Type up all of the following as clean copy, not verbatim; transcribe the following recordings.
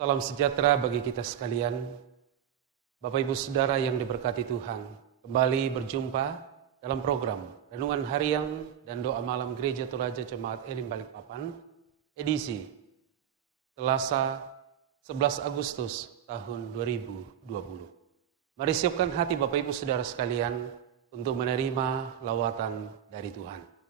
Salam sejahtera bagi kita sekalian. Bapak Ibu Saudara yang diberkati Tuhan, kembali berjumpa dalam program Renungan Harian dan Doa Malam Gereja Toraja Jemaat Elim Balikpapan, edisi Selasa 11 Agustus tahun 2020. Mari siapkan hati Bapak Ibu Saudara sekalian untuk menerima lawatan dari Tuhan.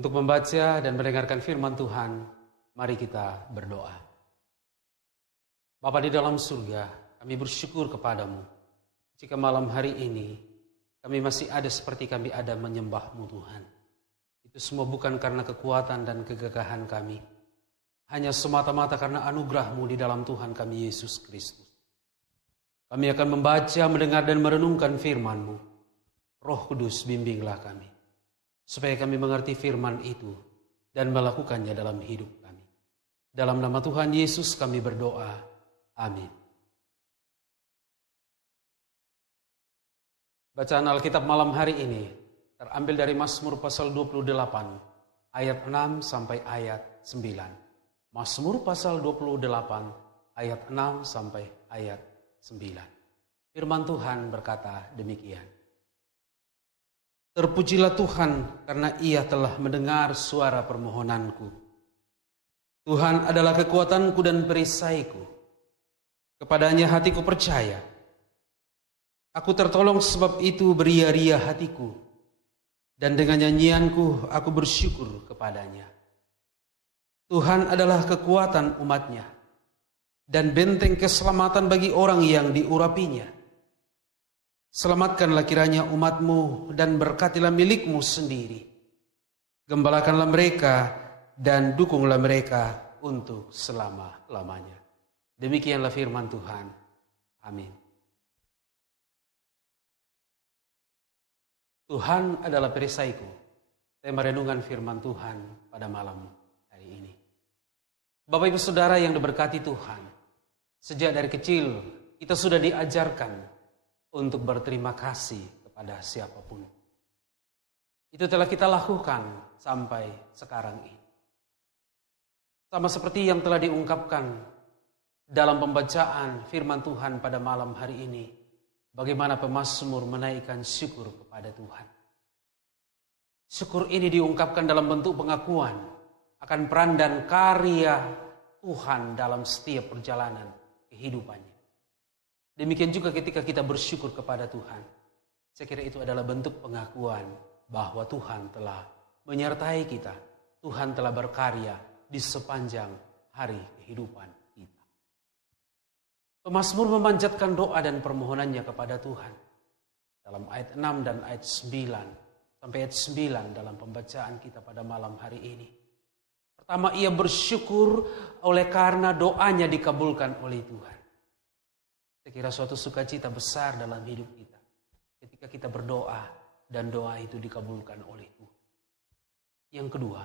Untuk membaca dan mendengarkan firman Tuhan, mari kita berdoa. Bapa di dalam surga, kami bersyukur kepadamu. Jika malam hari ini kami masih ada seperti kami ada menyembah-Mu Tuhan. Itu semua bukan karena kekuatan dan kegagahan kami. Hanya semata-mata karena anugerah-Mu di dalam Tuhan kami Yesus Kristus. Kami akan membaca, mendengar dan merenungkan firman-Mu. Roh Kudus bimbinglah kami, supaya kami mengerti firman itu dan melakukannya dalam hidup kami. Dalam nama Tuhan Yesus kami berdoa. Amin. Bacaan Alkitab malam hari ini terambil dari Mazmur pasal 28 ayat 6 sampai ayat 9. Mazmur pasal 28 ayat 6 sampai ayat 9. Firman Tuhan berkata demikian. Terpujilah Tuhan karena Ia telah mendengar suara permohonanku. Tuhan adalah kekuatanku dan perisaiku. Kepadanya hatiku percaya. Aku tertolong sebab itu beria-ria hatiku. Dan dengan nyanyianku aku bersyukur kepadanya. Tuhan adalah kekuatan umatnya dan benteng keselamatan bagi orang yang diurapinya. Selamatkanlah kiranya umat-Mu dan berkatilah milik-Mu sendiri. Gembalakanlah mereka dan dukunglah mereka untuk selama-lamanya. Demikianlah firman Tuhan. Amin. Tuhan adalah perisaiku. Tema renungan firman Tuhan pada malam hari ini. Bapak Ibu Saudara yang diberkati Tuhan, sejak dari kecil kita sudah diajarkan untuk berterima kasih kepada siapapun. Itu telah kita lakukan sampai sekarang ini. Sama seperti yang telah diungkapkan dalam pembacaan firman Tuhan pada malam hari ini, bagaimana pemazmur menaikkan syukur kepada Tuhan. Syukur ini diungkapkan dalam bentuk pengakuan akan peran dan karya Tuhan dalam setiap perjalanan kehidupannya. Demikian juga ketika kita bersyukur kepada Tuhan. Saya kira itu adalah bentuk pengakuan bahwa Tuhan telah menyertai kita. Tuhan telah berkarya di sepanjang hari kehidupan kita. Pemazmur memanjatkan doa dan permohonannya kepada Tuhan. Dalam ayat 6 dan ayat 9 sampai ayat 9 dalam pembacaan kita pada malam hari ini. Pertama, ia bersyukur oleh karena doanya dikabulkan oleh Tuhan. Saya kira suatu sukacita besar dalam hidup kita ketika kita berdoa dan doa itu dikabulkan oleh Tuhan. Yang kedua,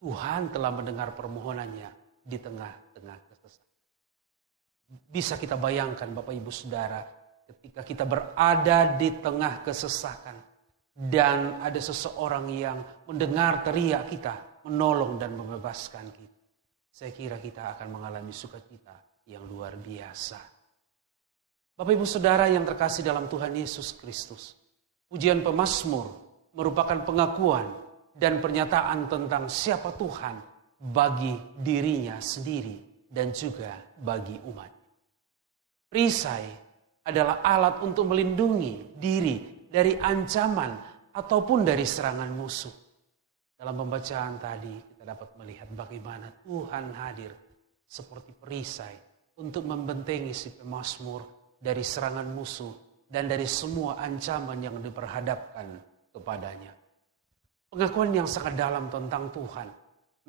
Tuhan telah mendengar permohonannya di tengah-tengah kesesakan. Bisa kita bayangkan Bapak Ibu Saudara, ketika kita berada di tengah kesesakan dan ada seseorang yang mendengar teriak kita, menolong dan membebaskan kita. Saya kira kita akan mengalami sukacita yang luar biasa. Bapak Ibu Saudara yang terkasih dalam Tuhan Yesus Kristus, pujian pemazmur merupakan pengakuan dan pernyataan tentang siapa Tuhan bagi dirinya sendiri dan juga bagi umat. Perisai adalah alat untuk melindungi diri dari ancaman ataupun dari serangan musuh. Dalam pembacaan tadi kita dapat melihat bagaimana Tuhan hadir seperti perisai untuk membentengi si pemazmur dari serangan musuh dan dari semua ancaman yang diperhadapkan kepadanya. Pengakuan yang sangat dalam tentang Tuhan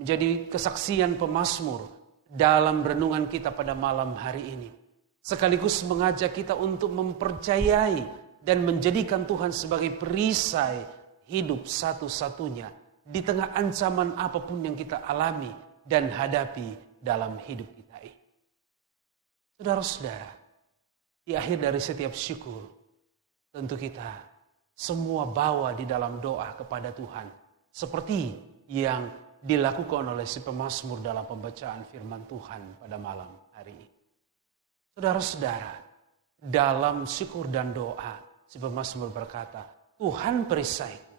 menjadi kesaksian pemazmur dalam renungan kita pada malam hari ini. Sekaligus mengajak kita untuk mempercayai dan menjadikan Tuhan sebagai perisai hidup satu-satunya di tengah ancaman apapun yang kita alami dan hadapi dalam hidup kita ini. Saudara-saudara, di akhir dari setiap syukur, tentu kita semua bawa di dalam doa kepada Tuhan. Seperti yang dilakukan oleh si pemazmur dalam pembacaan firman Tuhan pada malam hari ini. Saudara-saudara, dalam syukur dan doa, si pemazmur berkata, Tuhan perisai.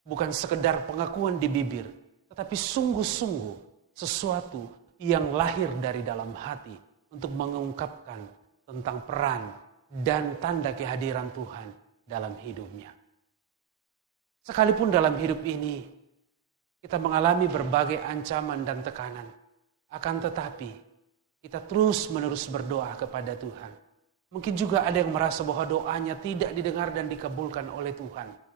Bukan sekedar pengakuan di bibir, tetapi sungguh-sungguh sesuatu yang lahir dari dalam hati untuk mengungkapkan tentang peran dan tanda kehadiran Tuhan dalam hidupnya. Sekalipun dalam hidup ini kita mengalami berbagai ancaman dan tekanan, akan tetapi kita terus-menerus berdoa kepada Tuhan. Mungkin juga ada yang merasa bahwa doanya tidak didengar dan dikabulkan oleh Tuhan.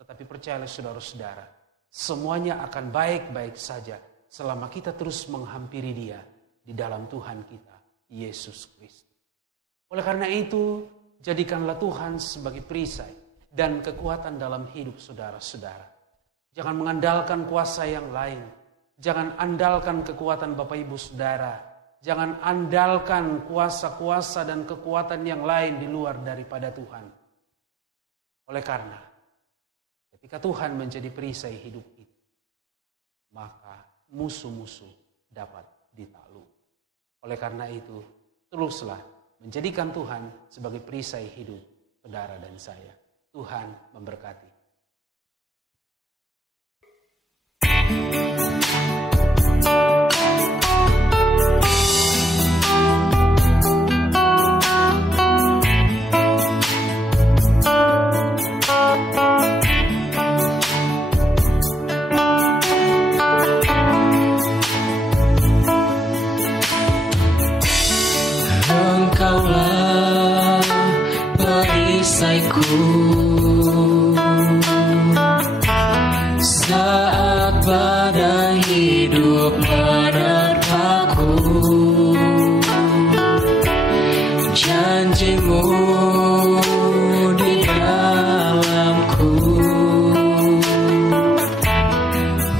Tetapi percayalah saudara-saudara, semuanya akan baik-baik saja selama kita terus menghampiri Dia di dalam Tuhan kita, Yesus Kristus. Oleh karena itu, jadikanlah Tuhan sebagai perisai dan kekuatan dalam hidup saudara-saudara. Jangan mengandalkan kuasa yang lain. Jangan andalkan kekuatan Bapak Ibu Saudara. Jangan andalkan kuasa-kuasa dan kekuatan yang lain di luar daripada Tuhan. Oleh karena ketika Tuhan menjadi perisai hidup kita, maka musuh-musuh dapat ditaklukkan. Oleh karena itu, teruslah menjadikan Tuhan sebagai perisai hidup saudara dan saya. Tuhan memberkati. Engkaulah perisaiku saat badai hidup menerpaku. Janjimu di dalamku,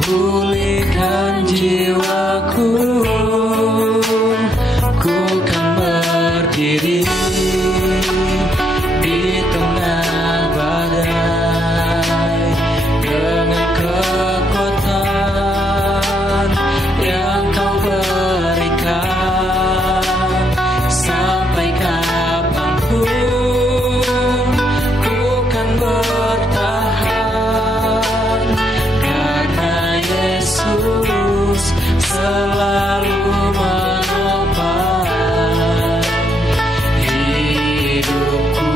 pulihkan jiwaku. selalu menopang hidupku.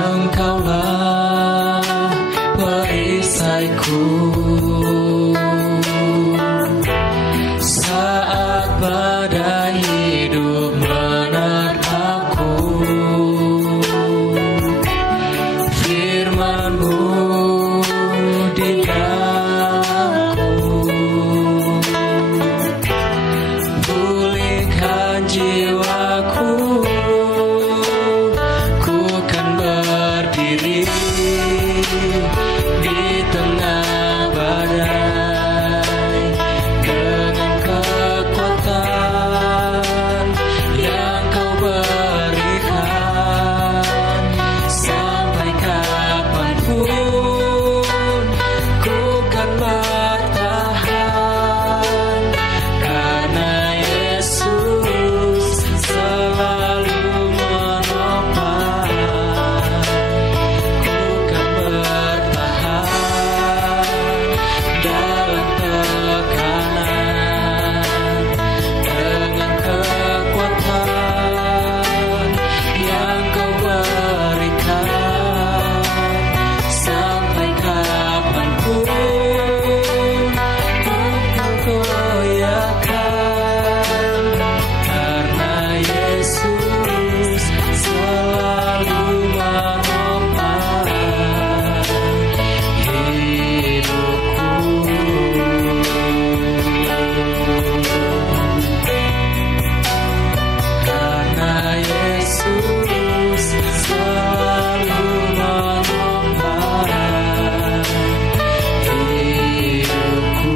Engkaulah perisaiku saat badai hidup menerpaku. Firman-Mu di dalamku pulihkan jiwaku. Berdiri di tengah badai dengan kekuatan yang Kau berikan. Sampai kapanpun ku kan bertahan, karena Yesus selalu menopang. Dalam tekanan dengan kekuatan yang Kau berikan. Sampai kapanpun ku goyahkan, karena Yesus selalu menopang hidupku. Karena Yesus selalu menopang hidupku.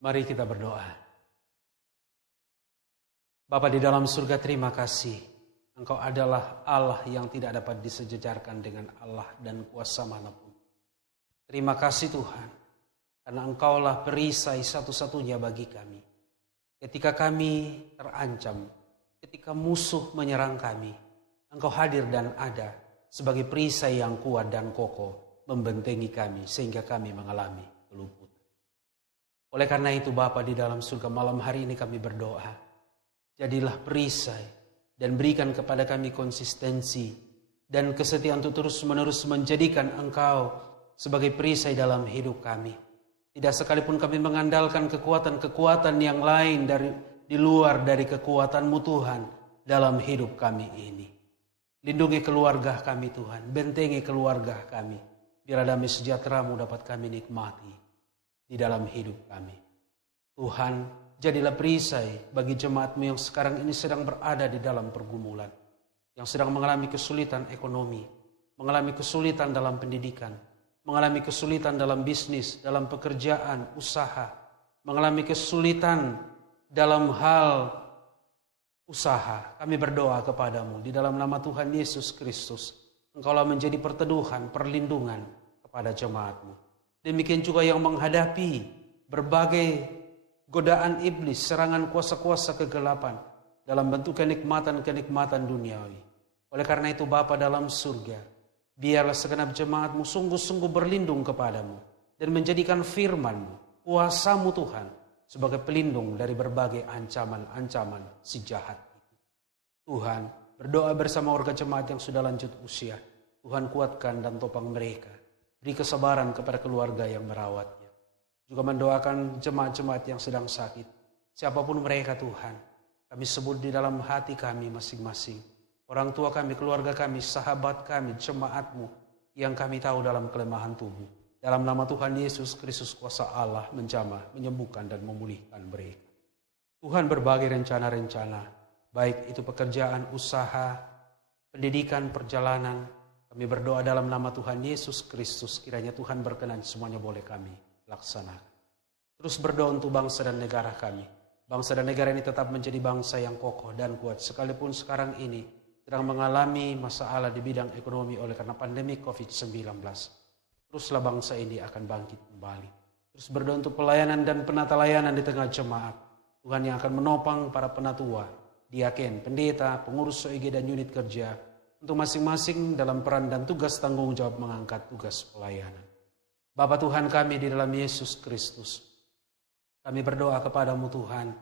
Mari kita berdoa. Bapa di dalam surga, terima kasih. Engkau adalah Allah yang tidak dapat disejajarkan dengan Allah dan kuasa manapun. Terima kasih Tuhan, karena Engkaulah perisai satu-satunya bagi kami. Ketika kami terancam, ketika musuh menyerang kami, Engkau hadir dan ada sebagai perisai yang kuat dan kokoh, membentengi kami sehingga kami mengalami keluputan. Oleh karena itu Bapa di dalam surga, malam hari ini kami berdoa. Jadilah perisai dan berikan kepada kami konsistensi dan kesetiaan untuk terus-menerus menjadikan Engkau sebagai perisai dalam hidup kami. Tidak sekalipun kami mengandalkan kekuatan-kekuatan yang lain di luar dari kekuatan-Mu Tuhan dalam hidup kami ini. Lindungi keluarga kami Tuhan, bentengi keluarga kami, biar damai sejahtera-Mu dapat kami nikmati di dalam hidup kami. Tuhan, jadilah perisai bagi jemaat-Mu yang sekarang ini sedang berada di dalam pergumulan, yang sedang mengalami kesulitan ekonomi, mengalami kesulitan dalam pendidikan, mengalami kesulitan dalam bisnis, dalam pekerjaan, usaha, mengalami kesulitan dalam hal usaha. Kami berdoa kepada-Mu di dalam nama Tuhan Yesus Kristus. Engkaulah menjadi perteduhan, perlindungan kepada jemaat-Mu. Demikian juga yang menghadapi berbagai godaan iblis, serangan kuasa-kuasa kegelapan dalam bentuk kenikmatan-kenikmatan duniawi. Oleh karena itu Bapa dalam surga, biarlah segenap jemaat-Mu sungguh-sungguh berlindung kepada-Mu dan menjadikan firman-Mu, kuasa-Mu Tuhan, sebagai pelindung dari berbagai ancaman-ancaman si jahat. Tuhan, berdoa bersama warga jemaat yang sudah lanjut usia. Tuhan kuatkan dan topang mereka. Beri kesabaran kepada keluarga yang merawatnya. Juga mendoakan jemaat-jemaat yang sedang sakit. Siapapun mereka Tuhan, kami sebut di dalam hati kami masing-masing. Orang tua kami, keluarga kami, sahabat kami, jemaat-Mu yang kami tahu dalam kelemahan tubuh. Dalam nama Tuhan Yesus Kristus kuasa Allah menjamah, menyembuhkan dan memulihkan mereka. Tuhan berbagai rencana-rencana, baik itu pekerjaan, usaha, pendidikan, perjalanan. Kami berdoa dalam nama Tuhan Yesus Kristus, kiranya Tuhan berkenan semuanya boleh kami laksanakan. Terus berdoa untuk bangsa dan negara kami. Bangsa dan negara ini tetap menjadi bangsa yang kokoh dan kuat, sekalipun sekarang ini sedang mengalami masalah di bidang ekonomi oleh karena pandemi COVID-19. Teruslah bangsa ini akan bangkit kembali. Terus berdoa untuk pelayanan dan penata layanan di tengah jemaat. Tuhan yang akan menopang para penatua, diaken, pendeta, pengurus OIG dan unit kerja untuk masing-masing dalam peran dan tugas tanggung jawab mengangkat tugas pelayanan. Bapa Tuhan kami di dalam Yesus Kristus, kami berdoa kepadamu Tuhan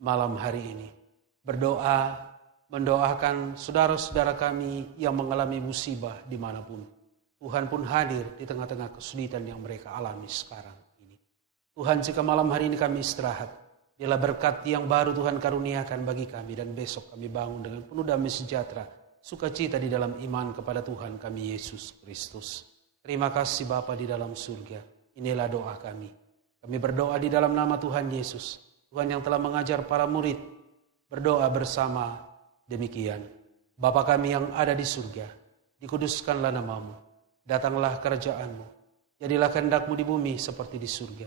malam hari ini. Berdoa, mendoakan saudara-saudara kami yang mengalami musibah dimanapun. Tuhan pun hadir di tengah-tengah kesulitan yang mereka alami sekarang ini. Tuhan, jika malam hari ini kami istirahat, biarlah berkat yang baru Tuhan karuniakan bagi kami, dan besok kami bangun dengan penuh damai sejahtera, sukacita di dalam iman kepada Tuhan kami Yesus Kristus. Terima kasih Bapa di dalam surga. Inilah doa kami. Kami berdoa di dalam nama Tuhan Yesus, Tuhan yang telah mengajar para murid berdoa bersama demikian. Bapa kami yang ada di surga, dikuduskanlah namamu, datanglah kerajaan-Mu, jadilah kehendak-Mu di bumi seperti di surga.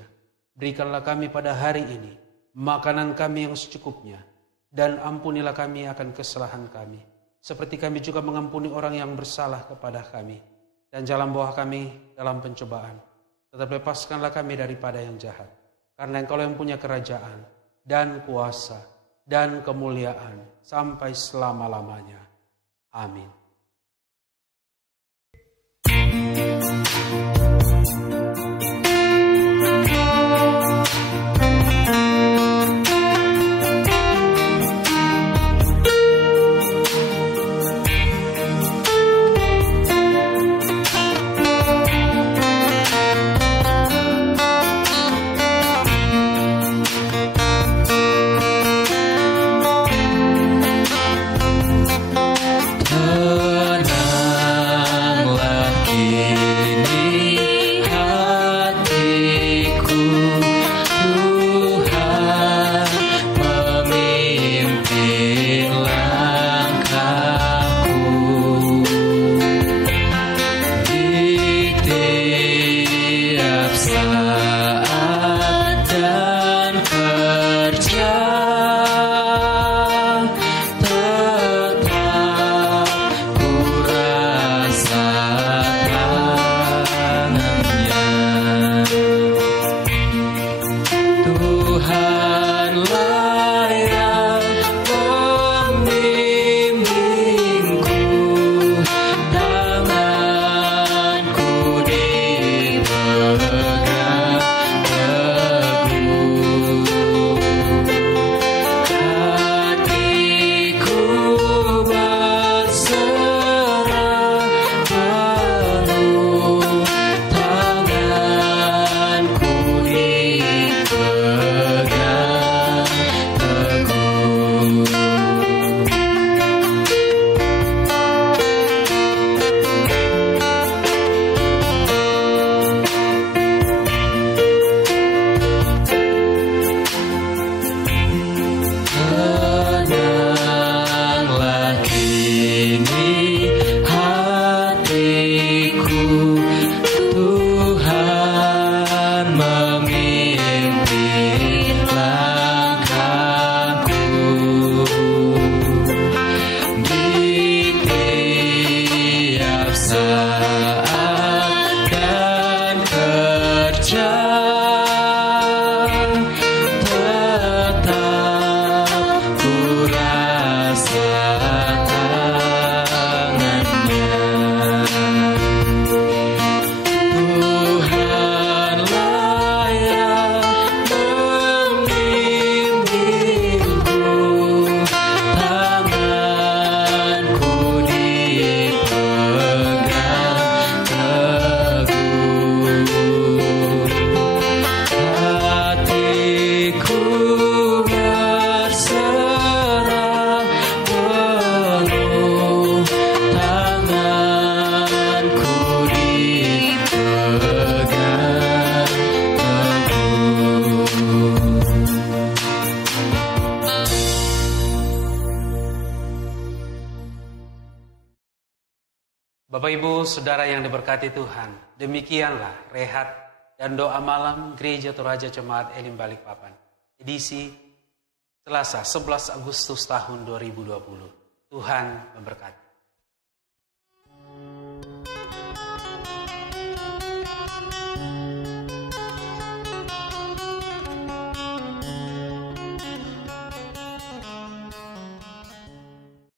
Berikanlah kami pada hari ini makanan kami yang secukupnya, dan ampunilah kami akan kesalahan kami, seperti kami juga mengampuni orang yang bersalah kepada kami. Dan jangan bawa kami dalam pencobaan, tetap lepaskanlah kami daripada yang jahat. Karena Engkau yang punya kerajaan dan kuasa dan kemuliaan sampai selama-lamanya. Amin. Bapak Ibu Saudara yang diberkati Tuhan, demikianlah rehat dan doa malam Gereja Toraja Jemaat Elim Balikpapan. Edisi Selasa 11 Agustus tahun 2020. Tuhan memberkati.